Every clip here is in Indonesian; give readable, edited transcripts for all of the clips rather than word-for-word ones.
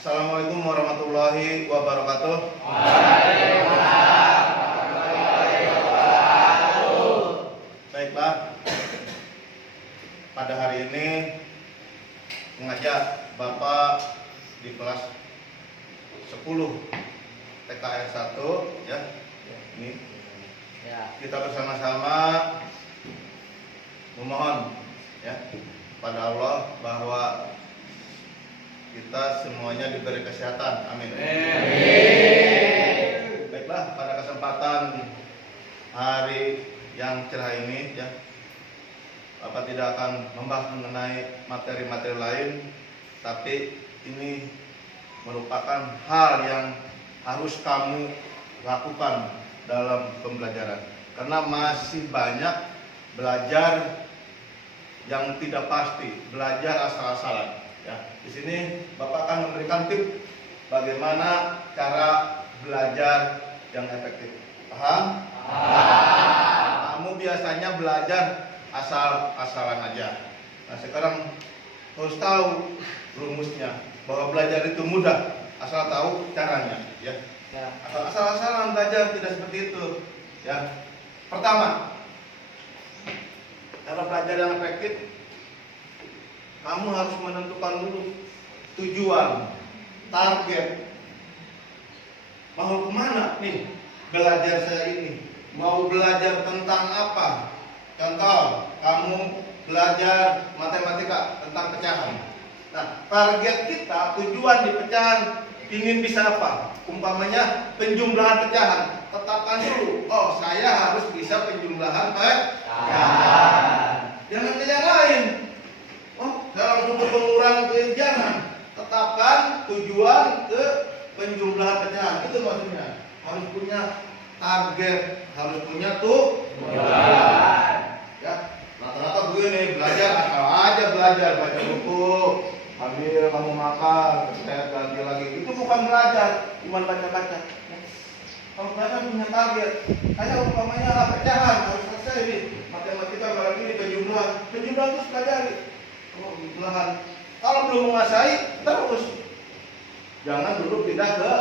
Assalamualaikum warahmatullahi wabarakatuh. Baiklah, pada hari ini mengajak Bapak di kelas 10 TKR 1 ya. Ini kita bersama-sama memohon ya pada Allah bahwa kita semuanya diberi kesehatan. Amin. Baiklah, pada kesempatan hari yang cerah ini ya, Bapak tidak akan membahas mengenai materi-materi lain, tapi ini merupakan hal yang harus kamu lakukan dalam pembelajaran, karena masih banyak belajar yang tidak pasti, belajar asal-asalan. Ya, di sini Bapak akan memberikan tips bagaimana cara belajar yang efektif. Paham? Kamu biasanya belajar asal-asalan aja. Nah, sekarang harus tahu rumusnya, bahwa belajar itu mudah asal tahu caranya. Ya. Asal-asalan belajar tidak seperti itu. Ya. Pertama, cara belajar yang efektif, kamu harus menentukan dulu tujuan, target. Mau kemana nih belajar saya ini? Mau belajar tentang apa? Contoh, kamu belajar matematika tentang pecahan. Nah, target kita, tujuan di pecahan, ingin bisa apa? Umpamanya penjumlahan pecahan. Tetapkan dulu, oh saya harus bisa penjumlahan pecahan. Jangan ke yang lain. Oh, dalam sumber pengurangan jangan. Tetapkan tujuan ke penjumlahan pecahan. Itu maksudnya. Harus punya target, harus punya tujuan. Ya, rata-rata begini, belajar asal aja belajar, baca buku, ambil kamu makan, saya ganti lagi. Itu bukan belajar, cuma baca-baca. Kalau belajar punya target, saya umpamanya pecahan harus selesai nih. Matematika barang ini penjumlahan terus pelajari. Oh, penjumlahan. Kalau belum menguasai, terus. Jangan dulu pindah ke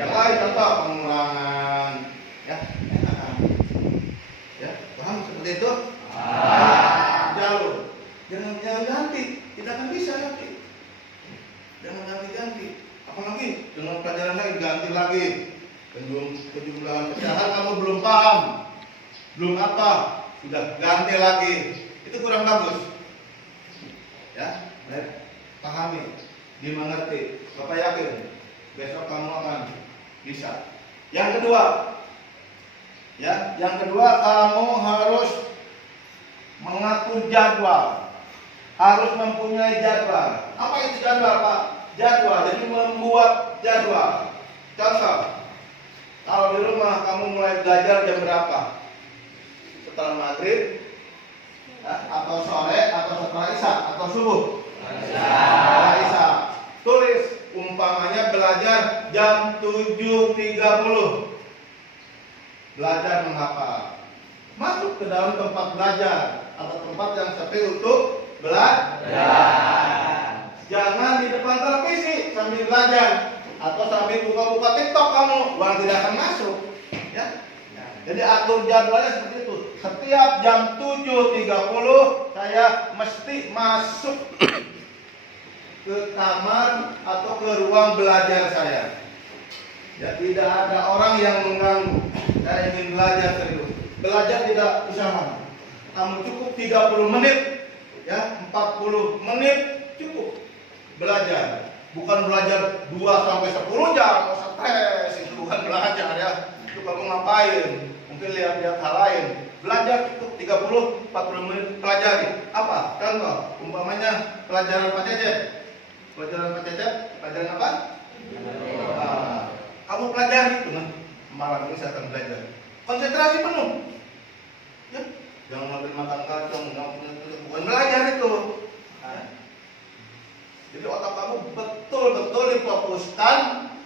yang lain, contoh pengulangan. Ya, ya, paham seperti itu? Jauh. Jangan ganti, tidak akan bisa nanti. Jangan ganti-ganti. Apalagi dengan pelajaran lain ganti lagi. Penjumlahan pecahan kamu belum paham, belum apa, sudah ganti lagi. Itu kurang bagus. Ya, baik, pahami, dimengerti. Bapak yakin besok kamu akan bisa. Yang kedua, ya, yang kedua kamu harus mengatur jadwal, harus mempunyai jadwal. Apa itu jadwal, Pak? Jadwal, jadi membuat jadwal. Contoh, kalau di rumah kamu mulai belajar jam berapa? Setelah maghrib, ya, atau sore, atau setelah isya, atau subuh? Setelah isya. Tulis, umpamanya belajar jam 7.30. Belajar menghafal. Masuk ke dalam tempat belajar atau tempat yang sepi untuk belajar. Jangan di depan televisi sambil belajar atau sambil buka-buka TikTok kamu, uang tidak akan masuk. Ya. Jadi atur jadwalnya seperti itu. Setiap jam 7.30 saya mesti masuk ke kamar atau ke ruang belajar saya. Ya, tidak ada orang yang mengganggu. Saya ingin belajar serius. Belajar tidak usaha. Kamu cukup 30 menit, ya, 40 menit cukup belajar. Bukan belajar 2 sampai 10 jam, stres, itu bukan belajar ya. Itu kamu ngapain? Mungkin lihat-lihat hal lain. Belajar cukup 30-40 menit pelajari. Apa? Contoh, umpamanya pelajaran Pak Cecep. Pelajaran Pak Cecep, pelajaran apa? Nah, kamu pelajari dengan malam ini saya akan belajar. Konsentrasi penuh. Ya, jangan ngambil makan kacang, bukan belajar itu. Nah, jadi otak kamu betul-betul difokuskan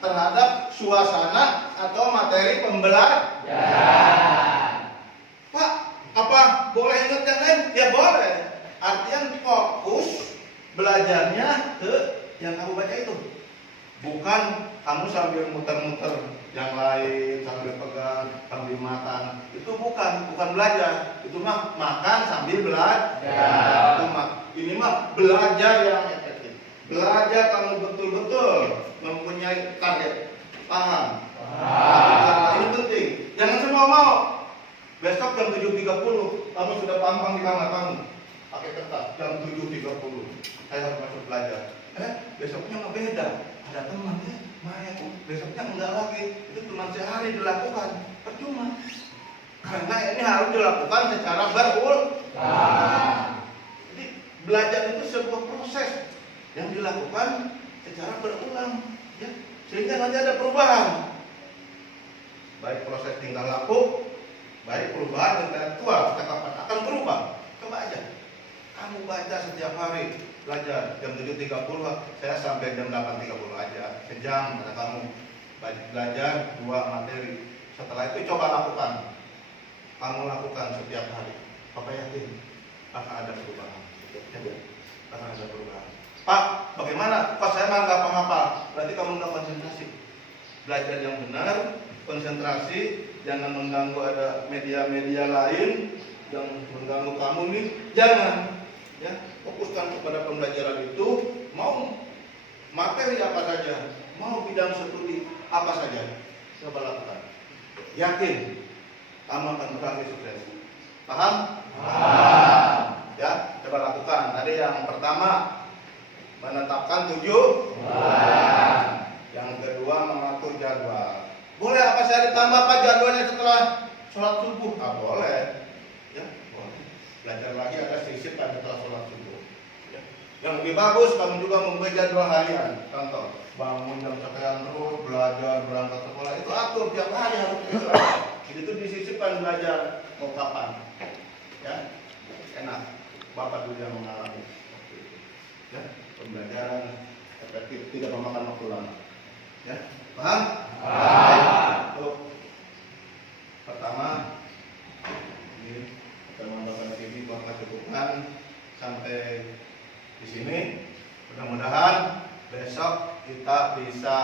terhadap suasana atau materi pembelajaran. Pak, apa boleh ingat yang lain? Ya boleh. Artinya fokus belajarnya ke yang kamu baca itu. Bukan kamu sambil muter-muter yang lain, sambil pegang, sambil makan. Itu bukan belajar. Itu mah makan sambil belajar. Ini mah belajar yang efektif. Belajar kamu betul-betul mempunyai target. Paham? Ini penting. Jangan semua mau. Besok jam 7.30 kamu sudah pampang di kamar kamu. Pakai kertas jam 7.30. Saya harus masuk belajar. Besoknya nggak beda. Ada teman, Maya, besoknya enggak lagi. Itu cuma sehari dilakukan, percuma. Karena ini harus dilakukan secara berulang. Jadi belajar itu sebuah proses yang dilakukan secara berulang, ya, sehingga nanti ada perubahan. Baik proses tingkah laku, baik perubahan intelektual, cakapan akan berubah. Coba aja, kamu baca setiap hari. Belajar jam 7.30, saya sampai jam 8.30 aja, sejam kata kamu. Belajar 2 materi. Setelah itu coba lakukan. Kamu lakukan setiap hari. Papa yakin akan ada perubahan. Akan ada perubahan. Pak, bagaimana? Pak, saya mah nggak apa-apa. Berarti kamu nggak konsentrasi. Belajar yang benar, konsentrasi, jangan mengganggu ada media-media lain yang mengganggu kamu nih. Jangan. Ya, fokuskan kepada pembelajaran itu, mau materi apa saja, mau bidang studi apa saja, coba lakukan. Yakin kamu akan berhasil sukses. Paham? Ya, coba lakukan. Tadi yang pertama menetapkan tujuan. Yang kedua mengatur jadwal. Boleh apa saya ditambah Pak jadwalnya setelah sholat subuh? Boleh. Ya, boleh. Belajar lagi ada sisip kan setelah sholat subuh. Ya. Yang lebih bagus kamu juga membuat jadwal harian. Contoh, bangun jam sekian terus, belajar, berangkat sekolah, itu atur tiap hari harus belajar. Itu disisipkan belajar mau kapan. Ya, enak. Bapak dulu yang mengalami. Ya, pembelajaran efektif, tidak memakan waktu lama. Ya, paham? Untuk pertama, ini teman-teman TV bakal cukupkan sampai di sini. Mudah-mudahan besok kita bisa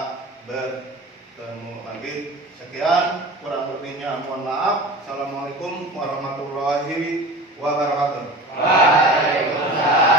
bertemu lagi. Sekian, kurang lebihnya mohon maaf. Assalamualaikum warahmatullahi wabarakatuh. Waalaikumsalam.